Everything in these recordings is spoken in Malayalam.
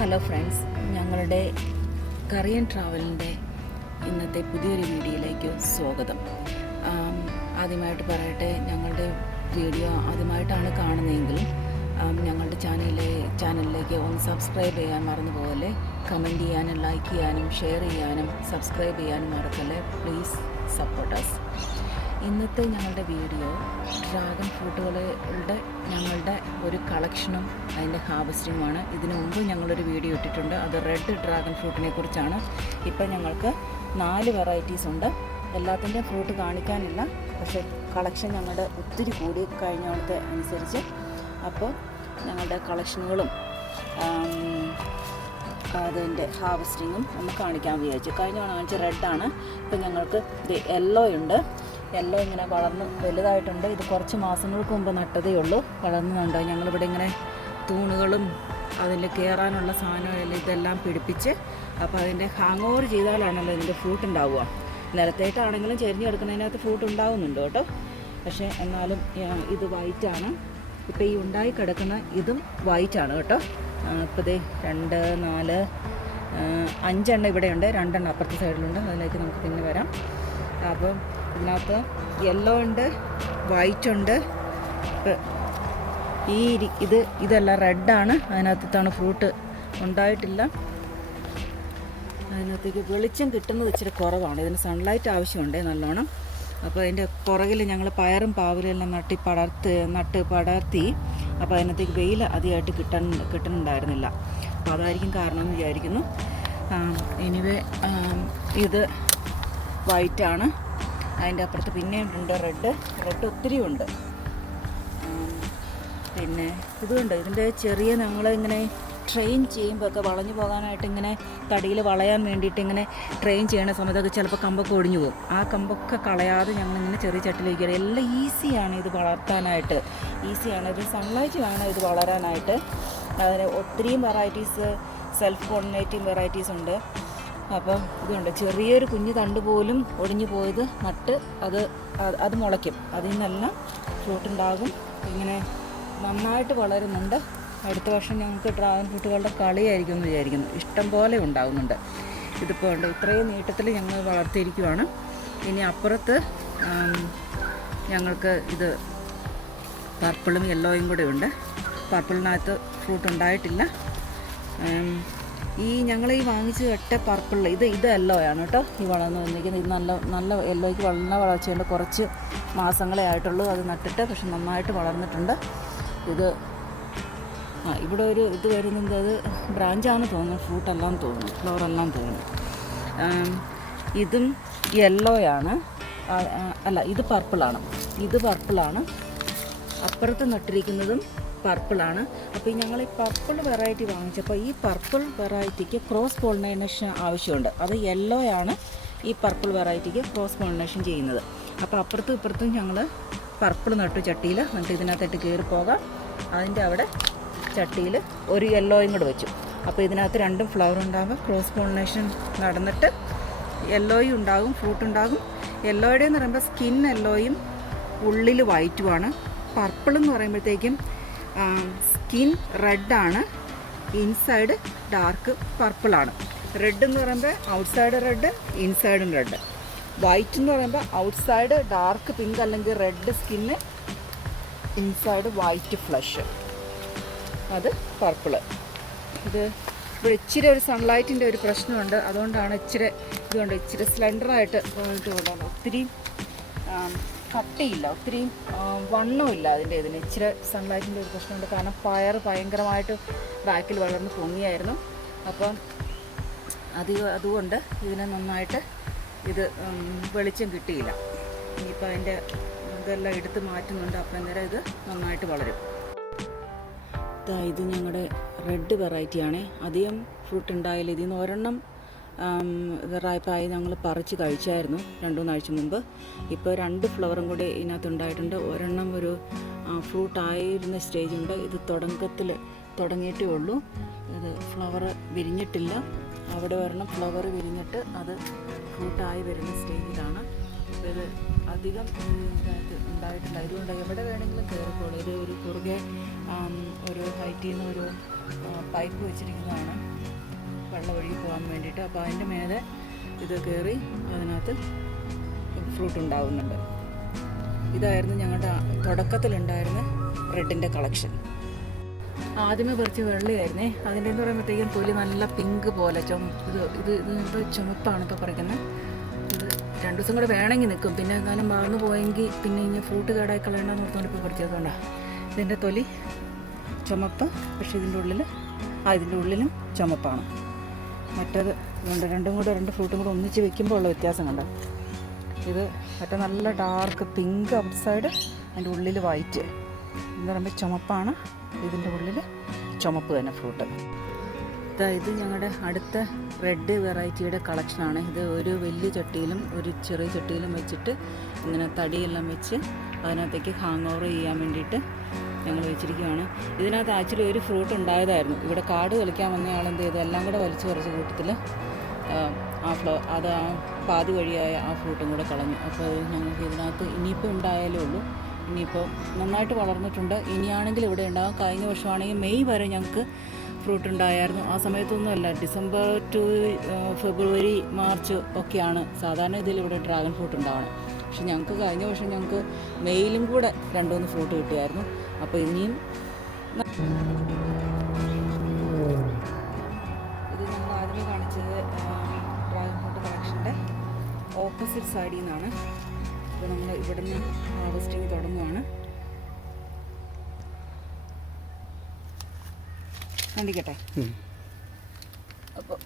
ഹലോ ഫ്രണ്ട്സ്, ഞങ്ങളുടെ കറിയൻ ട്രാവലിൻ്റെ ഇന്നത്തെ പുതിയൊരു വീഡിയോയിലേക്ക് സ്വാഗതം. ആദ്യമായിട്ട് പറയട്ടെ, ഞങ്ങളുടെ വീഡിയോ ആദ്യമായിട്ടാണ് കാണുന്നതെങ്കിൽ ഞങ്ങളുടെ ചാനലിലേക്ക് ഒന്ന് സബ്സ്ക്രൈബ് ചെയ്യാൻ മറന്നുപോലെ, കമൻറ്റ് ചെയ്യാനും ലൈക്ക് ചെയ്യാനും ഷെയർ ചെയ്യാനും സബ്സ്ക്രൈബ് ചെയ്യാനും മറക്കല്ലേ. Please support us. ഇന്നത്തെ ഞങ്ങളുടെ വീഡിയോ ഡ്രാഗൺ ഫ്രൂട്ടുകളുടെ ഞങ്ങളുടെ ഒരു കളക്ഷനും അതിൻ്റെ ഹാർവസ്റ്റിങ്ങുമാണ്. ഇതിനു മുമ്പ് ഞങ്ങളൊരു വീഡിയോ ഇട്ടിട്ടുണ്ട്, അത് റെഡ് ഡ്രാഗൺ ഫ്രൂട്ടിനെ കുറിച്ചാണ്. ഇപ്പം ഞങ്ങൾക്ക് 4 വെറൈറ്റീസ് ഉണ്ട്. എല്ലാത്തിൻ്റെയും ഫ്രൂട്ട് കാണിക്കാനില്ല, പക്ഷേ കളക്ഷൻ ഞങ്ങളുടെ ഒത്തിരി കൂടി കഴിഞ്ഞോളത്തെ അനുസരിച്ച്. അപ്പോൾ ഞങ്ങളുടെ കളക്ഷനുകളും അതിൻ്റെ ഹാർവസ്റ്റിങ്ങും ഒന്ന് കാണിക്കാൻ വിചാരിച്ചു. കഴിഞ്ഞ തവണ കാണിച്ച റെഡാണ്. ഇപ്പം ഞങ്ങൾക്ക് യെല്ലോ ഉണ്ട്. യെല്ലോ ഇങ്ങനെ വളർന്ന് വലുതായിട്ടുണ്ട്. ഇത് കുറച്ച് മാസങ്ങൾക്ക് മുമ്പ് നട്ടതേ ഉള്ളൂ, വളർന്നുണ്ട്. ഞങ്ങളിവിടെ ഇങ്ങനെ തൂണുകളും അതിൽ കയറാനുള്ള സാധനമെല്ലാം ഇതെല്ലാം പിടിപ്പിച്ച്, അപ്പോൾ അതിൻ്റെ ഹാങ് ഓവർ ചെയ്താലാണല്ലോ ഇതിൻ്റെ ഫ്രൂട്ട് ഉണ്ടാവുക. നിലത്തേട്ടാണെങ്കിലും ചെരിഞ്ഞെടുക്കുന്നതിനകത്ത് ഫ്രൂട്ട് ഉണ്ടാവുന്നുണ്ട് കേട്ടോ. പക്ഷേ എന്നാലും ഇത് വൈറ്റാണ്. ഇപ്പോൾ ഈ ഉണ്ടായി കിടക്കുന്ന ഇതും വൈറ്റാണ് കേട്ടോ. ഇപ്പോൾ ദേ 2, 4, 5 എണ്ണം ഇവിടെയുണ്ട്, 2 എണ്ണം അപ്പുറത്തെ സൈഡിലുണ്ട്. അതിലേക്ക് നമുക്ക് പിന്നെ വരാം. അപ്പം ഇതിനകത്ത് യെല്ലോ ഉണ്ട്, വൈറ്റ് ഉണ്ട്. ഇതെല്ലാം റെഡാണ്. അതിനകത്താണ് ഫ്രൂട്ട് ഉണ്ടായിട്ടില്ല. അതിനകത്തേക്ക് വെളിച്ചം കിട്ടുന്നത് ഇച്ചിരി കുറവാണ്. ഇതിന് സൺലൈറ്റ് ആവശ്യമുണ്ട് നല്ലോണം. അപ്പോൾ അതിൻ്റെ പുറകിൽ ഞങ്ങൾ പയറും പാവലും എല്ലാം നട്ട് പടർത്തി. അപ്പോൾ അതിനകത്തേക്ക് വെയിൽ അധികമായിട്ട് കിട്ടുന്നുണ്ടായിരുന്നില്ല. അപ്പോൾ അതായിരിക്കും കാരണമെന്ന് വിചാരിക്കുന്നു. എനിവേ ഇത് വൈറ്റാണ്. അതിൻ്റെ അപ്പുറത്ത് പിന്നെയും ഉണ്ട് റെഡ് ഒത്തിരി ഉണ്ട്. പിന്നെ ഇതുണ്ട്. ഇതിൻ്റെ ചെറിയ ഞങ്ങളിങ്ങനെ ട്രെയിൻ ചെയ്യുമ്പോൾ ഒക്കെ വളഞ്ഞു പോകാനായിട്ട് ഇങ്ങനെ തടിയിൽ വളയാൻ വേണ്ടിയിട്ട് ഇങ്ങനെ ട്രെയിൻ ചെയ്യുന്ന സമയത്തൊക്കെ ചിലപ്പോൾ കമ്പൊക്കെ ഒടിഞ്ഞു പോകും. ആ കമ്പൊക്കെ കളയാതെ ഞങ്ങളിങ്ങനെ ചെറിയ ചട്ടിലേക്ക് ഇടും. എല്ലാം ഈസിയാണ് ഇത് വളർത്താനായിട്ട്, ഈസിയാണ്. ഇത് സൺലൈറ്റ് വേണം ഇത് വളരാനായിട്ട്. അതിന് ഒത്തിരിയും വെറൈറ്റീസ്, സെൽഫ് പോളിനേറ്റിംഗ് വെറൈറ്റീസ് ഉണ്ട്. അപ്പം ഇതുണ്ട്, ചെറിയൊരു കുഞ്ഞു തണ്ട് പോലും ഒടിഞ്ഞു പോയത് നട്ട് അത് മുളയ്ക്കും. അതിൽ നിന്നെല്ലാം ഫ്രൂട്ട് ഉണ്ടാകും. ഇങ്ങനെ നന്നായിട്ട് വളരുന്നുണ്ട്. അടുത്ത വർഷം ഞങ്ങൾക്ക് ഡ്രാഗൺ ഫ്രൂട്ടുകളുടെ കളിയായിരിക്കും എന്ന് വിചാരിക്കുന്നു. ഇഷ്ടം പോലെ ഉണ്ടാകുന്നുണ്ട്. ഇതിപ്പോൾ ഉണ്ട്, ഇത്രയും നീട്ടത്തിൽ ഞങ്ങൾ വളർത്തിയിരിക്കുവാണ്. ഇനി അപ്പുറത്ത് ഞങ്ങൾക്ക് ഇത് പർപ്പിളും യെല്ലോയും കൂടെ ഉണ്ട്. പർപ്പിളിനകത്ത് ഫ്രൂട്ട് ഉണ്ടായിട്ടില്ല. ഞങ്ങൾ വാങ്ങിച്ച് വെട്ട പർപ്പിൾ ഇത് യെല്ലോയാണ് കേട്ടോ. ഈ വളർന്നു വന്നിരിക്കുന്നത് ഇത് നല്ല യെല്ലോയ്ക്ക് വളർച്ചയുണ്ട്. കുറച്ച് മാസങ്ങളെ ആയിട്ടുള്ളൂ അത് നട്ടിട്ട്, പക്ഷെ നന്നായിട്ട് വളർന്നിട്ടുണ്ട്. ഇത് ഇവിടെ ഒരു ഇത് വരുന്നത്, അത് ബ്രാഞ്ചാണെന്ന് തോന്നുന്നു, ഫ്രൂട്ടെല്ലാം തോന്നുന്നു, ഫ്ലവറെല്ലാം തോന്നുന്നു. ഇതും യെല്ലോയാണ്. അല്ല, ഇത് പർപ്പിളാണ്. അപ്പുറത്ത് നട്ടിരിക്കുന്നതും പർപ്പിളാണ്. അപ്പോൾ ഞങ്ങൾ ഈ പർപ്പിൾ വെറൈറ്റി വാങ്ങിച്ചപ്പോൾ ഈ പർപ്പിൾ വെറൈറ്റിക്ക് ക്രോസ് പോളിനേഷൻ ആവശ്യമുണ്ട്. അത് യെല്ലോയാണ് ഈ പർപ്പിൾ വെറൈറ്റിക്ക് ക്രോസ് പോളിനേഷൻ ചെയ്യുന്നത്. അപ്പോൾ അപ്പുറത്തും ഇപ്പുറത്തും ഞങ്ങൾ പർപ്പിൾ നട്ടു ചട്ടിയിൽ. എന്നിട്ട് ഇതിനകത്തിട്ട് കയറി പോകാം. അതിൻ്റെ അവിടെ ചട്ടിയിൽ ഒരു യെല്ലോയും കൂടെ വെച്ചു. അപ്പോൾ ഇതിനകത്ത് 2 ഫ്ലവർ ഉണ്ടാകുമ്പോൾ ക്രോസ് പോളിനേഷൻ നടന്നിട്ട് യെല്ലോയും ഉണ്ടാകും, ഫ്രൂട്ട് ഉണ്ടാകും. യെല്ലോയുടെ എന്ന് പറയുമ്പോൾ സ്കിൻ യെല്ലോയും ഉള്ളിൽ വൈറ്റുമാണ്. പർപ്പിൾ എന്ന് പറയുമ്പോഴത്തേക്കും സ്കിൻ റെഡാണ്, ഇൻസൈഡ് ഡാർക്ക് പർപ്പിളാണ്. റെഡ് എന്ന് പറയുമ്പോൾ ഔട്ട്സൈഡ് റെഡ്, ഇൻസൈഡും റെഡ്. വൈറ്റ് എന്ന് പറയുമ്പോൾ ഔട്ട്സൈഡ് ഡാർക്ക് പിങ്ക് അല്ലെങ്കിൽ red skin, inside white flesh. അത് പർപ്പിള്. ഇവിടെ ഇച്ചിരി ഒരു സൺലൈറ്റിൻ്റെ ഒരു പ്രശ്നമുണ്ട്. അതുകൊണ്ടാണ് ഇച്ചിരി സ്ലെൻഡറായിട്ട് കൊണ്ടുപോകുന്നത്. ഒത്തിരി കട്ടിയില്ല, ഒത്തിരി വണ്ണമില്ല ഇതിന്. ഇച്ചിരി സൺലൈറ്റിൻ്റെ ഒരു പ്രശ്നമുണ്ട്. കാരണം പയർ ഭയങ്കരമായിട്ട് ബാക്കിൽ വളർന്ന് പൊങ്ങിയായിരുന്നു. അപ്പം അതുകൊണ്ട് ഇതിന് നന്നായിട്ട് വെളിച്ചം കിട്ടിയില്ല. ഇനിയിപ്പോൾ അതിൻ്റെ ഇതെല്ലാം എടുത്ത് മാറ്റുന്നുണ്ട്. അപ്പം അന്നേരം ഇത് നന്നായിട്ട് വളരും. ഇത് ഞങ്ങളുടെ റെഡ് വെറൈറ്റിയാണ്. അധികം ഫ്രൂട്ട് ഉണ്ടായില്ല. ഇതിൽ നിന്ന് ഒരെണ്ണം റായ്പായി ഞങ്ങൾ പറിച്ച് കഴിച്ചായിരുന്നു 2-3 ആഴ്ച മുമ്പ്. ഇപ്പോൾ 2 ഫ്ലവറും കൂടി ഇതിനകത്ത് ഉണ്ടായിട്ടുണ്ട്. ഒരെണ്ണം ഒരു ഫ്രൂട്ട് ആയിരുന്ന സ്റ്റേജുണ്ട്. ഇത് തുടങ്ങിയിട്ടേ ഉള്ളൂ. ഇത് ഫ്ലവർ വിരിഞ്ഞിട്ടില്ല. അവിടെ ഒരെണ്ണം ഫ്ലവർ വിരിഞ്ഞിട്ട് അത് ഫ്രൂട്ടായി വരുന്ന സ്റ്റേജിലാണ്. ഇത് അധികം ഇതിനകത്ത് ഉണ്ടായിട്ടില്ല. ഇതുകൊണ്ട് എവിടെ വേണമെങ്കിലും കയറിക്കോളൂ. ഒരു കുറുകെ ഒരു ഹൈറ്റിൽ നിന്ന് ഒരു പൈപ്പ് വെച്ചിരിക്കുന്നതാണ് വെള്ളം ഒഴുകി പോകാൻ വേണ്ടിയിട്ട്. അപ്പോൾ അതിൻ്റെ മേലെ ഇത് കയറി അതിനകത്ത് ഫ്രൂട്ട് ഉണ്ടാകുന്നുണ്ട്. ഇതായിരുന്നു ഞങ്ങളുടെ തുടക്കത്തിലുണ്ടായിരുന്ന റെഡിൻ്റെ കളക്ഷൻ. ആദ്യമേ പറിച്ച് വെള്ളയായിരുന്നേ. അതിൻ്റെ എന്ന് പറയുമ്പോഴത്തേക്കും തൊലി നല്ല പിങ്ക് പോലെ ഇത് ചുമപ്പാണ് ഇപ്പോൾ പറിക്കുന്നത്. ഇത് 2 ദിവസം കൂടെ വേണമെങ്കിൽ നിൽക്കും. പിന്നെ എങ്ങാനും മറന്നു പോയെങ്കിൽ പിന്നെ ഇങ്ങനെ ഫ്രൂട്ട് കേടായി കളയണമെന്ന് ഓർത്തുകൊണ്ട് ഇപ്പോൾ പറിച്ചതുകൊണ്ടാണ്. ഇതിൻ്റെ തൊലി ചുമപ്പ്, പക്ഷേ ഇതിൻ്റെ ഉള്ളിലും ചുമപ്പാണ്. മറ്റേത് രണ്ട് ഫ്രൂട്ടും കൂടെ ഒന്നിച്ച് വെക്കുമ്പോൾ ഉള്ള വ്യത്യാസം കണ്ടോ. ഇത് മറ്റേ നല്ല ഡാർക്ക് പിങ്ക് ഔട്ട് സൈഡ്, അതിൻ്റെ ഉള്ളിൽ വൈറ്റ് എന്ന് പറയുമ്പോൾ ചുമപ്പാണ്. ഇതിൻ്റെ ഉള്ളിൽ ചുമപ്പ് തന്നെ ഫ്രൂട്ട്. ഇത് ഞങ്ങളുടെ അടുത്ത റെഡ് വെറൈറ്റിയുടെ കളക്ഷനാണ്. ഇത് ഒരു വലിയ ചട്ടിയിലും ഒരു ചെറിയ ചട്ടിയിലും വെച്ചിട്ട് ഇങ്ങനെ തടിയെല്ലാം വെച്ച് അതിനകത്തേക്ക് ഹാങ് ഓവർ ചെയ്യാൻ വേണ്ടിയിട്ട് ഞങ്ങൾ വെച്ചിരിക്കുകയാണ്. ഇതിനകത്ത് ആക്ച്വലി ഒരു ഫ്രൂട്ട് ഉണ്ടായതായിരുന്നു. ഇവിടെ കാട് കളിക്കാൻ വന്ന ആളെന്ത് ചെയ്തു, എല്ലാം കൂടെ വലിച്ചു കുറച്ച് കൂട്ടത്തിൽ ആ പാതി വഴിയായ ആ ഫ്രൂട്ടും കൂടെ കളഞ്ഞു. അപ്പോൾ ഞങ്ങൾക്ക് ഇതിനകത്ത് ഇനിയിപ്പോൾ ഉണ്ടായാലേ ഉള്ളൂ. ഇനിയിപ്പോൾ നന്നായിട്ട് വളർന്നിട്ടുണ്ട്. ഇനിയാണെങ്കിൽ ഇവിടെ ഉണ്ടാകും. കഴിഞ്ഞ വർഷമാണെങ്കിൽ മെയ് വരെ ഞങ്ങൾക്ക് ഫ്രൂട്ട് ഉണ്ടായിരുന്നു. ആ സമയത്തൊന്നുമല്ല, ഡിസംബർ ടു ഫെബ്രുവരി മാർച്ച് ഒക്കെയാണ് സാധാരണ ഇതിലിവിടെ ഡ്രാഗൺ ഫ്രൂട്ട് ഉണ്ടാവണം. പക്ഷെ ഞങ്ങൾക്ക് കഴിഞ്ഞ വർഷം ഞങ്ങൾക്ക് മെയിലും കൂടെ 2-3 ഫ്രൂട്ട് കിട്ടുമായിരുന്നു. അപ്പോൾ ഇനിയും ഇത് ഞങ്ങൾ ആദ്യമേ കാണിച്ചത് ഡ്രാഗൺ ഫ്രൂട്ട് കളക്ഷൻ്റെ ഓപ്പോസിറ്റ് സൈഡിൽ നിന്നാണ്. അപ്പോൾ നമ്മൾ ഇവിടെ നിന്ന് ഹാർവസ്റ്റിങ് തുടങ്ങുവാണ്. കണ്ടിക്കട്ടെ. അപ്പോൾ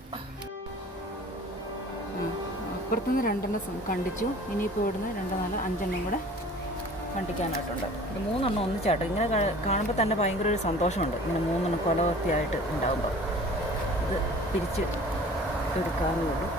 അപ്പുറത്തുനിന്ന് 2 കണ്ടിച്ചു. ഇനിയിപ്പോൾ ഇവിടുന്ന് 2, 4, 5 കൂടെ കണ്ടിക്കാനായിട്ടുണ്ട്. ഇത് 3 ഒന്നിച്ചായിട്ട് ഇങ്ങനെ കാണുമ്പോൾ തന്നെ ഭയങ്കര ഒരു സന്തോഷമുണ്ട്. ഇങ്ങനെ 3 കൊലവൃത്തിയായിട്ട് ഉണ്ടാകുമ്പോൾ ഇത് പിരിച്ച് എടുക്കാവുന്നേ ഉള്ളൂ.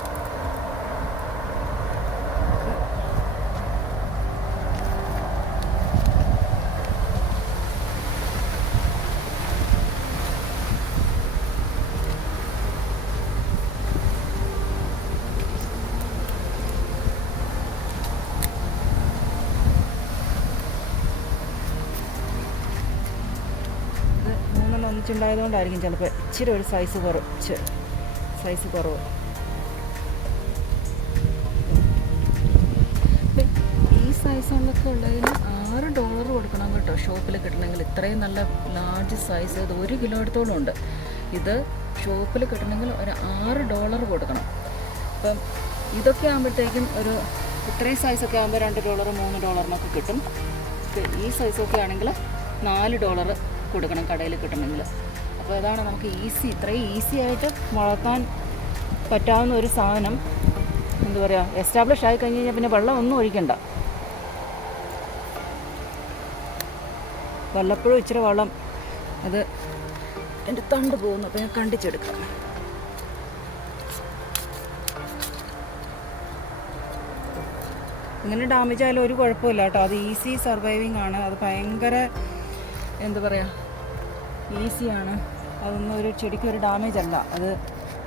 ഒന്നിച്ചുണ്ടായതുകൊണ്ടായിരിക്കും ചിലപ്പോൾ ഇച്ചിരി ഒരു സൈസ് കുറവ്. ഈ സൈസുകളൊക്കെ ഉള്ളതിന് $6 കൊടുക്കണം കേട്ടോ, ഷോപ്പിൽ കിട്ടണമെങ്കിൽ. ഇത്രയും നല്ല ലാർജ് സൈസ്, ഇത് 1 കിലോ അടുത്തോളം ഉണ്ട്. ഇത് ഷോപ്പിൽ കിട്ടണമെങ്കിൽ ഒരു $6 കൊടുക്കണം. അപ്പം ഇതൊക്കെ ആകുമ്പോഴത്തേക്കും ഇത്രയും സൈസൊക്കെ ആകുമ്പോൾ $2, $3 കിട്ടും. ഈ സൈസൊക്കെ ആണെങ്കിൽ $4 കൊടുക്കണം കടയിൽ കിട്ടണമെങ്കിൽ. അപ്പോൾ ഇതാണ് നമുക്ക് ഇത്രയും ഈസി ആയിട്ട് വളർത്താൻ പറ്റാവുന്ന ഒരു സാധനം. എന്താ പറയുക, എസ്റ്റാബ്ലിഷ് ആയി കഴിഞ്ഞ് കഴിഞ്ഞാൽ പിന്നെ വെള്ളം ഒന്നും ഒഴിക്കണ്ട. വല്ലപ്പോഴും ഇച്ചിരി വെള്ളം അത് എൻ്റെ തണ്ട് പോകുന്നു. അപ്പോൾ ഞാൻ കണ്ടിച്ചെടുക്കാം. ഇങ്ങനെ ഡാമേജ് ആയാലും ഒരു കുഴപ്പമില്ല കേട്ടോ. അത് ഈസി സർവൈവിങ് ആണ്. അത് ഭയങ്കര എന്താ പറയുക, ഈസിയാണ്. അതൊന്നും ഒരു ചെടിക്ക് ഒരു ഡാമേജ് അല്ല. അത്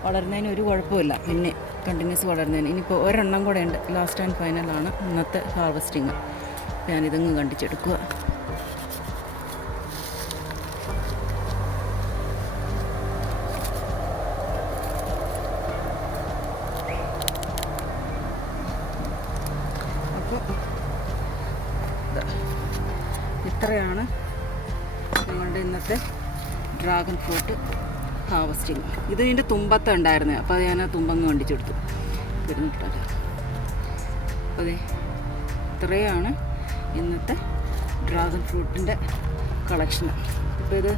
വളരുന്നതിന് ഒരു കുഴപ്പമില്ല. പിന്നെ കണ്ടിന്യൂസ് വളരുന്നതിന്. ഇനിയിപ്പോൾ 1 കൂടെ ഉണ്ട്. ലാസ്റ്റ് ആൻഡ് ഫൈനലാണ് ഇന്നത്തെ ഹാർവസ്റ്റിങ്. ഞാനിതങ്ങ് കണ്ടിച്ചെടുക്കുക. അപ്പോൾ ഇത്രയാണ് ഞങ്ങളുടെ ഇന്നത്തെ ഡ്രാഗൺ ഫ്രൂട്ട് ഹാർവസ്റ്റിങ്. ഇത് ഇതിൻ്റെ തുമ്പത്ത് ഉണ്ടായിരുന്നത്. അപ്പോൾ അത് ഞാൻ ആ തുമ്പങ്ങ് കണ്ടിച്ചെടുത്തു. ഇരുന്നിട്ടല്ല. അതെ, ഇത്രയാണ് ഇന്നത്തെ ഡ്രാഗൺ ഫ്രൂട്ടിൻ്റെ കളക്ഷൻ. ഇപ്പോൾ ഇത്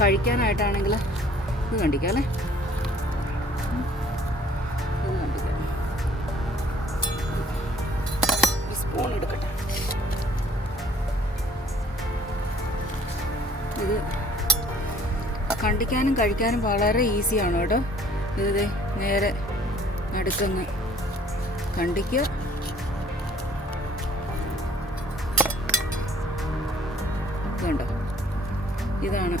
കഴിക്കാനായിട്ടാണെങ്കിൽ ഇത് കണ്ടിക്കാം അല്ലേ, ഇത് കണ്ടിക്കാം. സ്പൂൺ എടുക്കട്ടെ. ഇത് കണ്ടിക്കാനും കഴിക്കാനും വളരെ ഈസിയാണ് കേട്ടോ. ഇത് നേരെ നടുക്കങ്ങ് കണ്ടിക്കുക. ഇതുണ്ടോ, ഇതാണ്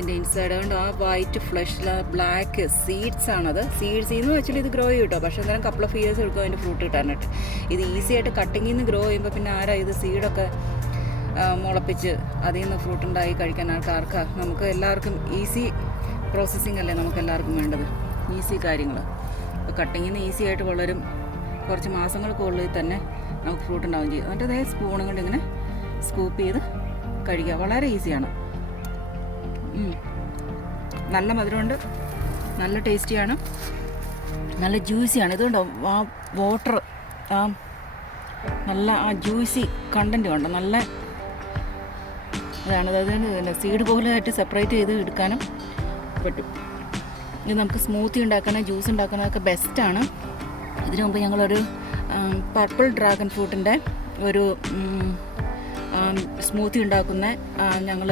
ഇതിൻ്റെ ഇൻസൈഡ് കൊണ്ട് ആ വൈറ്റ് ഫ്ലഷ് ബ്ലാക്ക് സീഡ്സ് ആണത്. സീഡ്സ് നിന്ന് ആക്ച്വലി ഇത് ഗ്രോ ചെയ്യും കേട്ടോ. പക്ഷേ അന്നേരം കപ്പിൾ ഓഫ് ഇയേഴ്സ് എടുക്കും അതിൻ്റെ ഫ്രൂട്ട് കിട്ടാനായിട്ട്. ഇത് ഈസി ആയിട്ട് കട്ടിങ്ങിൽ നിന്ന് ഗ്രോ ചെയ്യുമ്പോൾ പിന്നെ ആരാ ഇത് സീഡൊക്കെ മുളപ്പിച്ച് അതിൽ നിന്ന് ഫ്രൂട്ട് ഉണ്ടായി കഴിക്കാനായിട്ട് ആർക്കാ? നമുക്ക് എല്ലാവർക്കും ഈസി പ്രോസസ്സിങ് അല്ലേ നമുക്ക് എല്ലാവർക്കും വേണ്ടത്, ഈസി കാര്യങ്ങൾ. അപ്പോൾ കട്ടിങ്ങിൽ നിന്ന് ഈസി ആയിട്ട് വളരും. കുറച്ച് മാസങ്ങൾക്കുള്ളിൽ തന്നെ നമുക്ക് ഫ്രൂട്ട് ഉണ്ടാവുകയും ചെയ്യും. എന്നിട്ട് അതായത് സ്പൂണും കൊണ്ട് ഇങ്ങനെ സ്കൂപ്പ് ചെയ്ത് കഴിക്കുക. വളരെ ഈസിയാണ്. നല്ല മധുരമുണ്ട്, നല്ല ടേസ്റ്റിയാണ്, നല്ല ജ്യൂസിയാണ്. ഇതുകൊണ്ടോ ആ വാട്ടർ നല്ല ആ ജ്യൂസി കണ്ടൻറ്റും ഉണ്ട്. നല്ല ഇതാണ്. അതായത് സീഡ് പോലെയായിട്ട് സെപ്പറേറ്റ് ചെയ്ത് എടുക്കാനും പറ്റും. ഇത് നമുക്ക് സ്മൂത്തി ഉണ്ടാക്കാനും ജ്യൂസ് ഉണ്ടാക്കാനൊക്കെ ബെസ്റ്റാണ്. ഇതിനു മുമ്പ് ഞങ്ങളൊരു പർപ്പിൾ ഡ്രാഗൺ ഫ്രൂട്ടിൻ്റെ ഒരു സ്മൂത്തി ഉണ്ടാക്കുന്ന ഞങ്ങൾ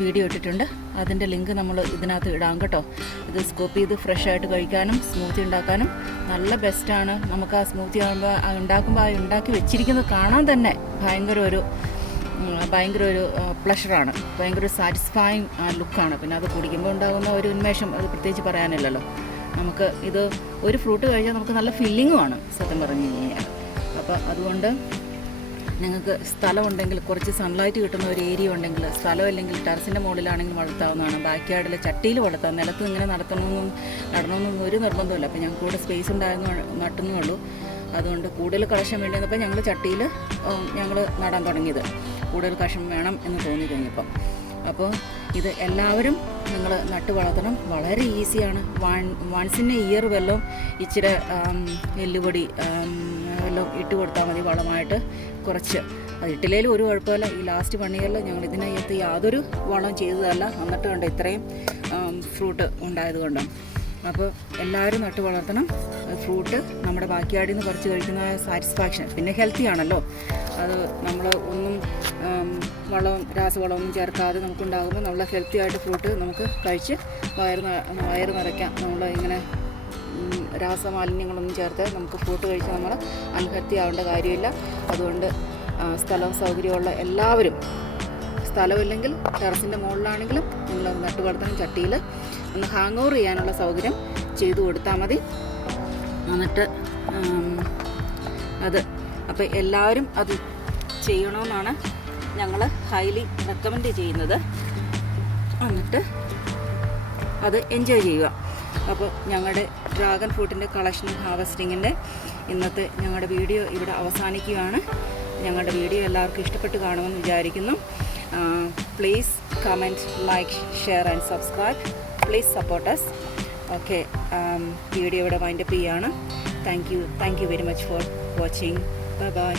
വീഡിയോ ഇട്ടിട്ടുണ്ട്. അതിൻ്റെ ലിങ്ക് നമ്മൾ ഇതിനകത്ത് ഇടാം കേട്ടോ. ഇത് സ്കൂപ്പ് ചെയ്ത് ഫ്രഷ് ആയിട്ട് കഴിക്കാനും സ്മൂത്തി ഉണ്ടാക്കാനും നല്ല ബെസ്റ്റാണ്. നമുക്ക് ആ സ്മൂത്തി ഉണ്ടാക്കുമ്പോൾ ആ ഉണ്ടാക്കി വെച്ചിരിക്കുന്നത് കാണാൻ തന്നെ ഭയങ്കര ഒരു പ്ലഷറാണ്, ഭയങ്കര ഒരു സാറ്റിസ്ഫൈങ് ലുക്കാണ്. പിന്നെ അത് കുടിക്കുമ്പോൾ ഉണ്ടാകുന്ന ഒരു ഉന്മേഷം അത് പ്രത്യേകിച്ച് പറയാനില്ലല്ലോ. നമുക്ക് ഇത് ഒരു ഫ്രൂട്ട് കഴിച്ചാൽ നമുക്ക് നല്ല ഫില്ലിങ്ങുമാണ് സത്യം പറഞ്ഞു കഴിഞ്ഞാൽ. അപ്പോൾ അതുകൊണ്ട് നിങ്ങൾക്ക് സ്ഥലമുണ്ടെങ്കിൽ, കുറച്ച് സൺലൈറ്റ് കിട്ടുന്ന ഒരു ഏരിയ ഉണ്ടെങ്കിൽ, സ്ഥലമില്ലെങ്കിൽ ടെറസിൻ്റെ മുകളിലാണെങ്കിൽ വളർത്താവുന്നതാണ്. ബാക്ക് യാർഡിൽ ചട്ടിയിൽ വളർത്താം. നിലത്ത് ഇങ്ങനെ നടണമെന്നൊന്നും ഒരു നിർബന്ധമില്ല. അപ്പോൾ ഞങ്ങൾക്ക് കൂടെ സ്പേസ് ഉണ്ടായിരുന്നു നട്ടുന്നേ ഉള്ളൂ. അതുകൊണ്ട് കൂടുതൽ കളക്ഷൻ വേണ്ടി വന്നപ്പോൾ ഞങ്ങൾ ചട്ടിയിൽ ഞങ്ങൾ നടാൻ തുടങ്ങിയത്. കൂടുതൽ കളക്ഷൻ വേണം എന്ന് തോന്നി കഴിഞ്ഞപ്പം. അപ്പോൾ ഇത് എല്ലാവരും നിങ്ങൾ നട്ട് വളർത്തണം. വളരെ ഈസിയാണ്. വൺസ് ഇൻ എ ഇയർ വല്ലതും ഇച്ചിരി എല്ലുപൊടി വല്ലതും ഇട്ട് കൊടുത്താൽ മതി വളമായിട്ട് കുറച്ച്. അത് ഇട്ടില്ലേലും ഒരു കുഴപ്പമില്ല. ഈ ലാസ്റ്റ് 1 ഇയറിൽ ഞങ്ങൾ ഇതിനകത്ത് യാതൊരു വളം ചെയ്തതല്ല. എന്നിട്ട് കണ്ട് ഇത്രയും ഫ്രൂട്ട് ഉണ്ടായത് കൊണ്ടാണ്. അപ്പോൾ എല്ലാവരും നട്ട് വളർത്തണം. ഫ്രൂട്ട് നമ്മുടെ ബാക്കിയാടിൽ നിന്ന് കുറച്ച് കഴിക്കുന്ന സാറ്റിസ്ഫാക്ഷൻ, പിന്നെ ഹെൽത്തി ആണല്ലോ. അത് നമ്മൾ ഒന്നും രാസവളമൊന്നും ചേർക്കാതെ നമുക്കുണ്ടാകുമ്പോൾ നല്ല ഹെൽത്തി ആയിട്ട് ഫ്രൂട്ട് നമുക്ക് കഴിച്ച് വയറ് നിറയ്ക്കാം. നമ്മൾ ഇങ്ങനെ രാസമാലിന്യങ്ങളൊന്നും ചേർത്ത് നമുക്ക് ഫ്രൂട്ട് കഴിച്ച് നമ്മൾ അൺഹെൽത്തി ആവേണ്ട കാര്യമില്ല. അതുകൊണ്ട് സ്ഥലവും സൗകര്യമുള്ള എല്ലാവരും, സ്ഥലമില്ലെങ്കിൽ ടെറസിൻ്റെ മുകളിലാണെങ്കിലും നിങ്ങളത് നട്ട് വളർത്തണം. ചട്ടിയിൽ ഒന്ന് ഹാങ് ഓവർ ചെയ്യാനുള്ള സൗകര്യം ചെയ്തു കൊടുത്താൽ മതി. എന്നിട്ട് അത് അപ്പോൾ എല്ലാവരും അത് ചെയ്യണമെന്നാണ് ഞങ്ങൾ ഹൈലി റെക്കമെൻഡ് ചെയ്യുന്നത്. എന്നിട്ട് അത് എൻജോയ് ചെയ്യുക. അപ്പോൾ ഞങ്ങളുടെ ഡ്രാഗൺ ഫ്രൂട്ടിൻ്റെ കളക്ഷൻ ഹാർവെസ്റ്റിങ്ങിൻ്റെ ഇന്നത്തെ ഞങ്ങളുടെ വീഡിയോ ഇവിടെ അവസാനിക്കുകയാണ്. ഞങ്ങളുടെ വീഡിയോ എല്ലാവർക്കും ഇഷ്ടപ്പെട്ട് കാണുമെന്ന് വിചാരിക്കുന്നു. Please comment, like, share and subscribe. Please support us. Okay, video ഇവിടെ വൈൻഡപ്പ് ചെയ്യുകയാണ്. Thank you very much for watching. Bye by.